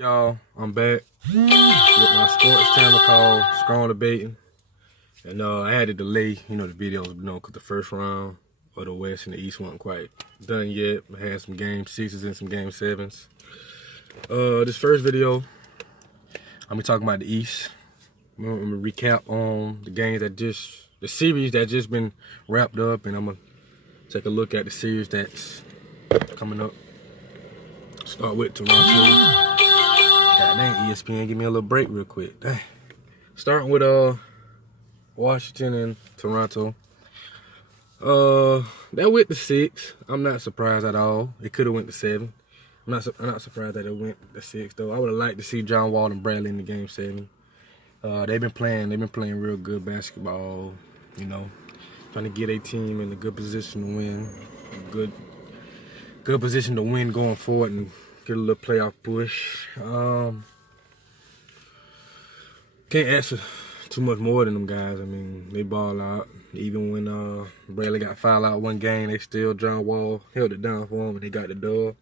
Y'all, I'm back with my sports channel called Strong Debating. And I had to delay, the videos, because the first round of the West and the East wasn't quite done yet. I had some game sixes and some game sevens. This first video, I'm gonna talk about the East. I'm gonna recap on the games the series that just been wrapped up, and I'm gonna take a look at the series that's coming up. Start with Toronto. God dang, ESPN, give me a little break real quick. Dang. Starting with Washington and Toronto. That went to 6. I'm not surprised at all. It could have went to 7. I'm not surprised that it went to 6 though. I would have liked to see John Wall and Bradley in the game 7. They've been playing real good basketball. Trying to get a team in a good position to win. Good position to win going forward and get a little playoff push. Can't ask for too much more than them guys. I mean, they ball out. Even when Bradley got fouled out one game, they still John Wall held it down for him and they got the dub,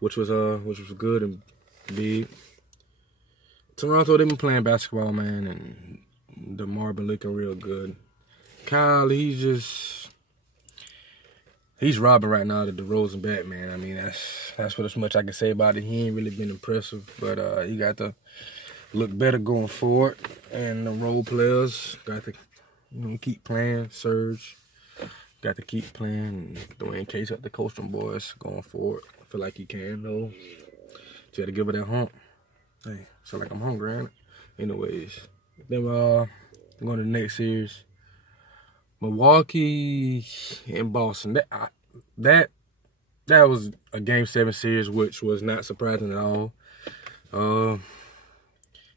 which was good and big. Toronto, they been playing basketball, man, and DeMar been looking real good. Kyle, he's robbing right now the DeRozan back, man. I mean, that's what as much I can say about it. He ain't really been impressive, but he got to look better going forward. And the role players got to keep playing. Serge got to keep playing. Dwayne Case got to coach them boys going forward. I feel like he can, though. Just got to give it that hump. Hey, feel like I'm hungry, ain't it? Anyways, then going to the next series. Milwaukee and Boston. That was a Game 7 series, which was not surprising at all.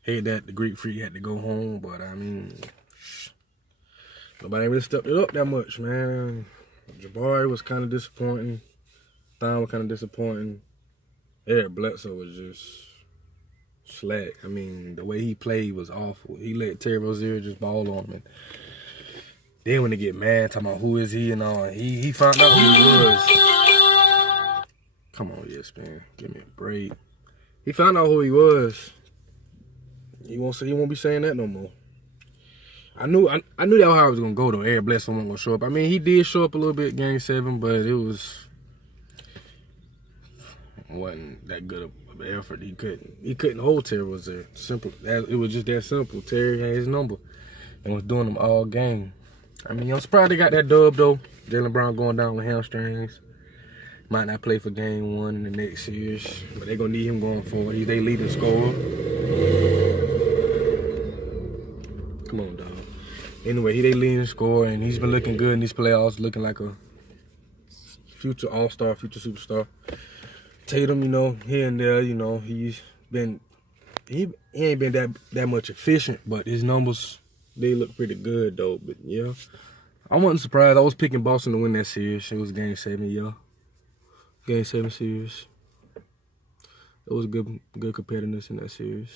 Hate that the Greek Freak had to go home, but I mean, nobody really stepped it up that much, man. Jabari was kind of disappointing. Thon was kind of disappointing. Eric Bledsoe was just slack. I mean, the way he played was awful. He let Terry Rozier just ball on him. And then when they get mad, talking about who is he and all, he found out who he was. Come on, ESPN, give me a break. He found out who he was. He won't be saying that no more. I knew that how it was gonna go though. Eric Bledsoe wasn't gonna show up. I mean, he did show up a little bit Game 7, but it wasn't that good of an effort. He couldn't hold Terry Rozier. Simple. It was just that simple. Terry had his number and was doing them all game. I mean, I'm surprised they got that dub though. Jaylen Brown going down with hamstrings. Might not play for Game 1 in the next series, but they're gonna need him going forward. He's their leading scorer. Come on, dog. Anyway, he's their leading scorer, and he's been looking good in these playoffs, looking like a future all-star, future superstar. Tatum, here and there, he ain't been that much efficient, but his numbers, they look pretty good though. But yeah, I wasn't surprised. I was picking Boston to win that series. It was Game 7, yeah. Game 7 series. It was good competitiveness in that series.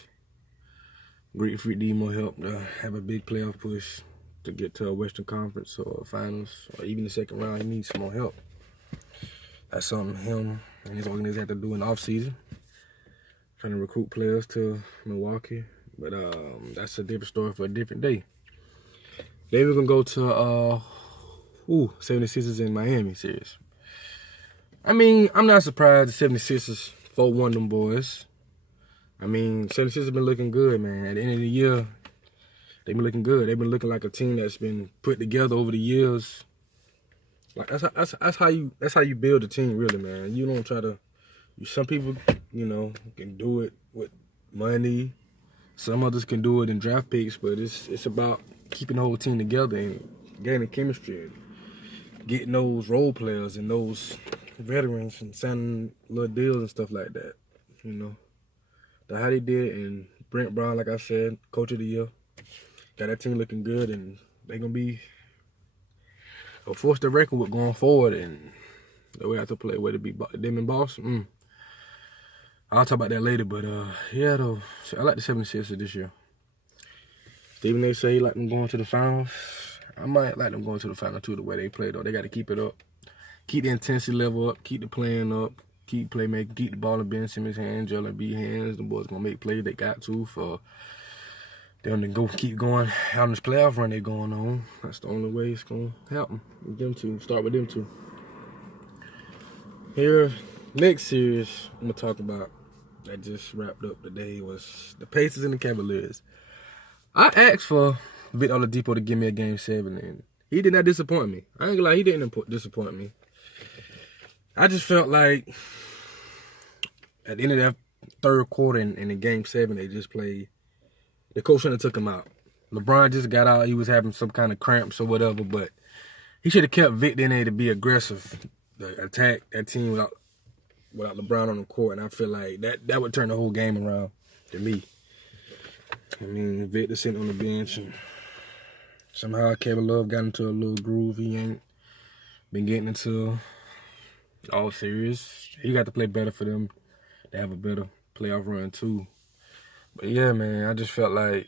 Greek Freak need more help to have a big playoff push to get to a Western Conference or finals or even the second round. He needs some more help. That's something him and his organization have to do in the offseason. Trying to recruit players to Milwaukee. But that's a different story for a different day. Then we're going to go to 76ers in Miami series. I mean, I'm not surprised the 76ers 4-1 them boys. I mean, 76ers have been looking good, man. At the end of the year, they've been looking good. They've been looking like a team that's been put together over the years. Like that's how you build a team, really, man. You don't try to. Some people, can do it with money. Some others can do it in draft picks, but it's about keeping the whole team together and gaining chemistry, and getting those role players and those veterans and signing little deals and stuff like that. That's how they did. And Brent Brown, like I said, coach of the year, got that team looking good, and they're gonna be a force to reckon with going forward. And the way I have to play, whether it be them and Boston. I'll talk about that later, but yeah, though, I like the 76ers this year. Stephen A. say he like them going to the finals. I might like them going to the final too, the way they play, though. They got to keep it up. Keep the intensity level up, keep the playing up, keep playmaking, keep the ball in Ben Simmons' hands, Joel Embiid's hands. The boys gonna make plays they got to for them to keep going out in this playoff run they're going on. That's the only way it's gonna happen. Them two, start with them two. Here, next series I'm gonna talk about that just wrapped up today was the Pacers and the Cavaliers. I asked for Victor Oladipo to give me a Game 7, and he did not disappoint me. I ain't gonna lie, he didn't disappoint me. I just felt like at the end of that third quarter in the Game 7 they just played, the coach shouldn't have took him out. LeBron just got out. He was having some kind of cramps or whatever, but he should have kept Victor in there to be aggressive, to attack that team without LeBron on the court. And I feel like that would turn the whole game around to me. I mean, Victor sitting on the bench, and somehow Kevin Love got into a little groove he ain't been getting into all series. He got to play better for them to have a better playoff run too. But yeah, man, I just felt like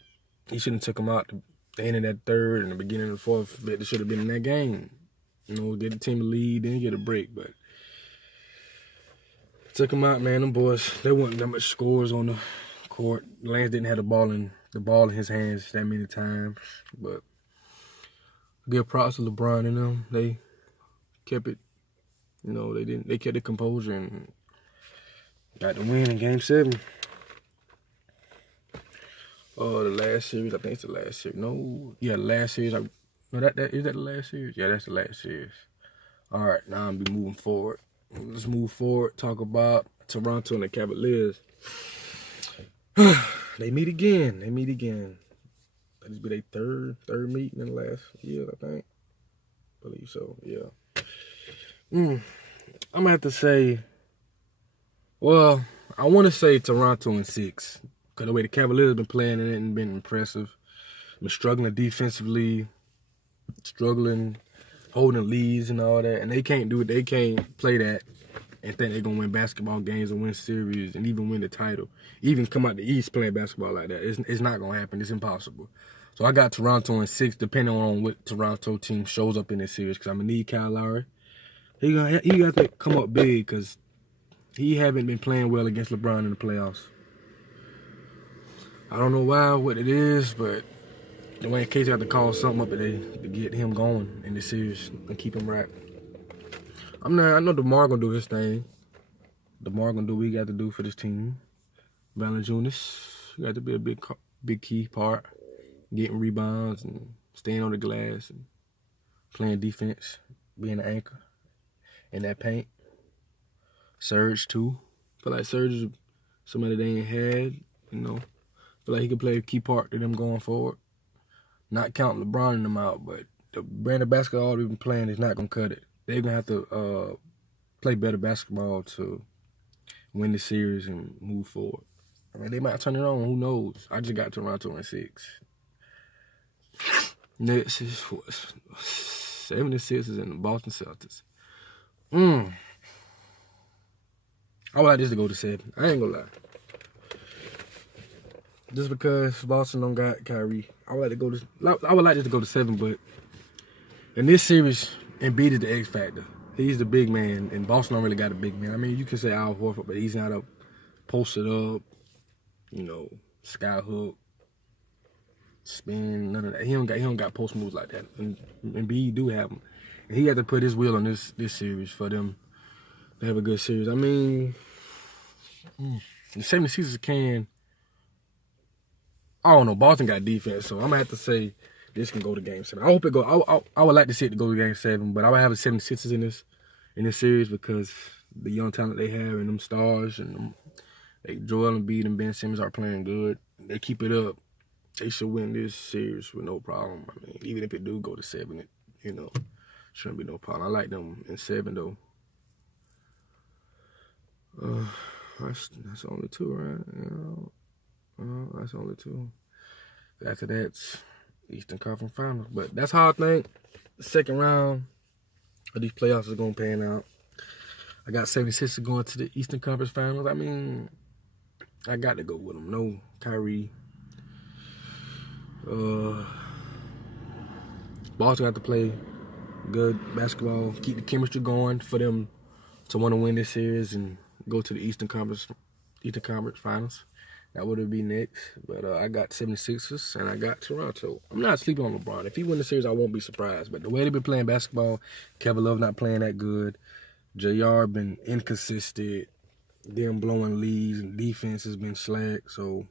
he shouldn't have took him out at the end of that third and the beginning of the fourth. Victor should have been in that game. You know, get the team to lead, then get a break. But took him out, man. Them boys, there wasn't that much scores on the court. Lance didn't have the ball in his hands that many times. But give props to LeBron and them. They kept it. You know, they kept the composure and got the win in Game 7. Oh, the last series, I think it's the last series. No, yeah, the last series. Is that the last series? Yeah, that's the last series. All right, now I'm be moving forward. Let's move forward. Talk about Toronto and the Cavaliers. They meet again. That'll be their third meeting in the last year, I think. I believe so. Yeah. I'm gonna have to say. Well, I want to say Toronto in 6. Because the way the Cavaliers have been playing, it hasn't been impressive. Been struggling defensively, struggling, holding leads and all that. And they can't do it. They can't play that and think they're going to win basketball games and win series and even win the title. Even come out the East playing basketball like that. It's not going to happen. It's impossible. So I got Toronto in 6, depending on what Toronto team shows up in this series. Because I'm going to need Kyle Lowry. He got to come up big because he haven't been playing well against LeBron in the playoffs. I don't know why, what it is, but Dwayne Casey got to call something up today to get him going in the series and keep him right. I know DeMar gonna do his thing. DeMar gonna do what he got to do for this team. Valanciunas got to be a big key part, getting rebounds and staying on the glass and playing defense, being an anchor in that paint. Serge too. I feel like Serge is somebody they ain't had, you know. Feel like he could play a key part to them going forward. Not counting LeBron and them out, but the brand of basketball they've been playing is not going to cut it. They're going to have to play better basketball to win the series and move forward. I mean, they might turn it on. Who knows? I just got Toronto in 6. Next is what? 76ers and the Boston Celtics. I would like this to go to 7. I ain't going to lie. Just because Boston don't got Kyrie, I would like this to go to 7, but in this series, Embiid is the X factor. He's the big man, and Boston don't really got a big man. I mean, you can say Al Horford, but he's not posted up, you know, sky hook, spin, none of that. He don't got post moves like that. And Embiid do have them, and he had to put his will on this series for them to have a good series. I mean, the 76ers can. I don't know. Boston got defense, so I'm gonna have to say this can go to Game 7. I hope it go. I would like to see it to go to Game 7, but I would have the 76ers in this series because the young talent they have and them stars and them, Joel Embiid and Ben Simmons are playing good. They keep it up. They should win this series with no problem. I mean, even if it do go to 7, it shouldn't be no problem. I like them in 7 though. That's only 2, right? That's only 2. After that's Eastern Conference Finals. But that's how I think the second round of these playoffs is going to pan out. I got 76ers going to the Eastern Conference Finals. I mean, I got to go with them. No Kyrie. Boston got to play good basketball, keep the chemistry going for them to want to win this series and go to the Eastern Conference Finals. That would be next. But I got 76ers and I got Toronto. I'm not sleeping on LeBron. If he win the series, I won't be surprised. But the way they've been playing basketball, Kevin Love not playing that good. JR been inconsistent. Them blowing leads and defense has been slack. So,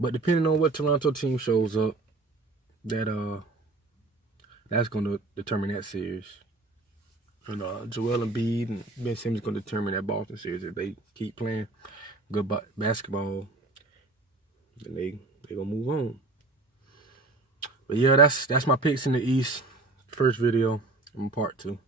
but depending on what Toronto team shows up, that's going to determine that series. And Joel Embiid and Ben Simmons going to determine that Boston series. If they keep playing good basketball, then they gonna move on. But yeah, that's my picks in the East. First video, I'm part 2.